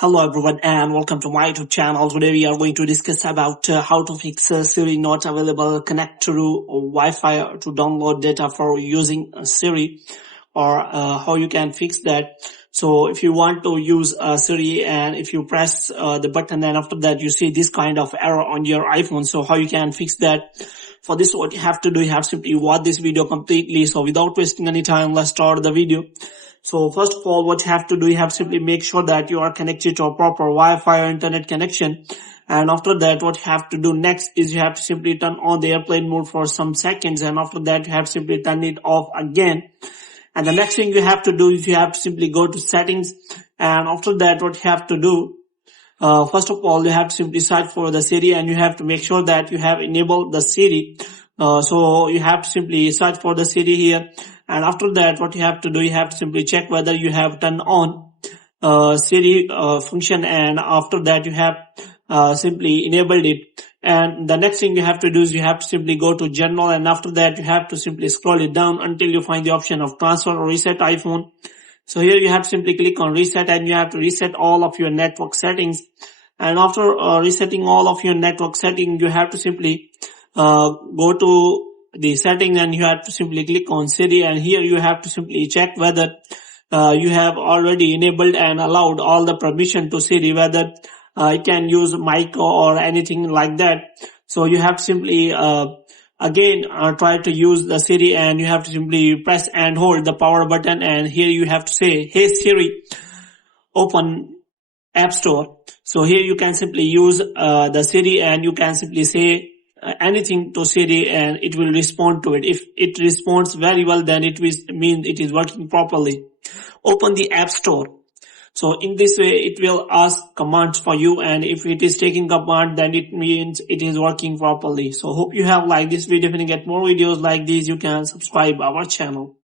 Hello everyone and welcome to my YouTube channel. Today we are going to discuss about how to fix Siri not available, connect to Wi-Fi to download data for using Siri, or how you can fix that. So if you want to use Siri and if you press the button and after that you see this kind of error on your iPhone, so how you can fix that? For this, what you have to do, you have simply watch this video completely. So without wasting any time, let's start the video. So first of all, what you have to do, you have simply make sure that you are connected to a proper Wi-Fi or internet connection. And after that, what you have to do next is you have to simply turn on the airplane mode for some seconds. And after that, you have to simply turn it off again. And the next thing you have to do is you have to simply go to settings. And after that, what you have to do, first of all, you have to simply search for the Siri and you have to make sure that you have enabled the Siri. So you have to simply search for the Siri here. And after that, what you have to do, you have to simply check whether you have turned on Siri function, and after that you have simply enabled it. And the next thing you have to do is you have to simply go to general, and after that you have to simply scroll it down until you find the option of transfer or reset iPhone. So here you have to simply click on reset and you have to reset all of your network settings. And after resetting all of your network settings, you have to simply go to the setting and you have to simply click on Siri, and here you have to simply check whether you have already enabled and allowed all the permission to Siri, whether it can use mic or anything like that. So you have to simply again try to use the Siri, and you have to simply press and hold the power button, and here you have to say, "Hey Siri, open App Store." So here you can simply use the Siri and you can simply say anything to Siri and it will respond to it. If it responds very well, then it means it is working properly. Open the App Store. So in this way, it will ask commands for you, and if it is taking command, then it means it is working properly. So hope you have liked this video. If you get more videos like these, you can subscribe our channel.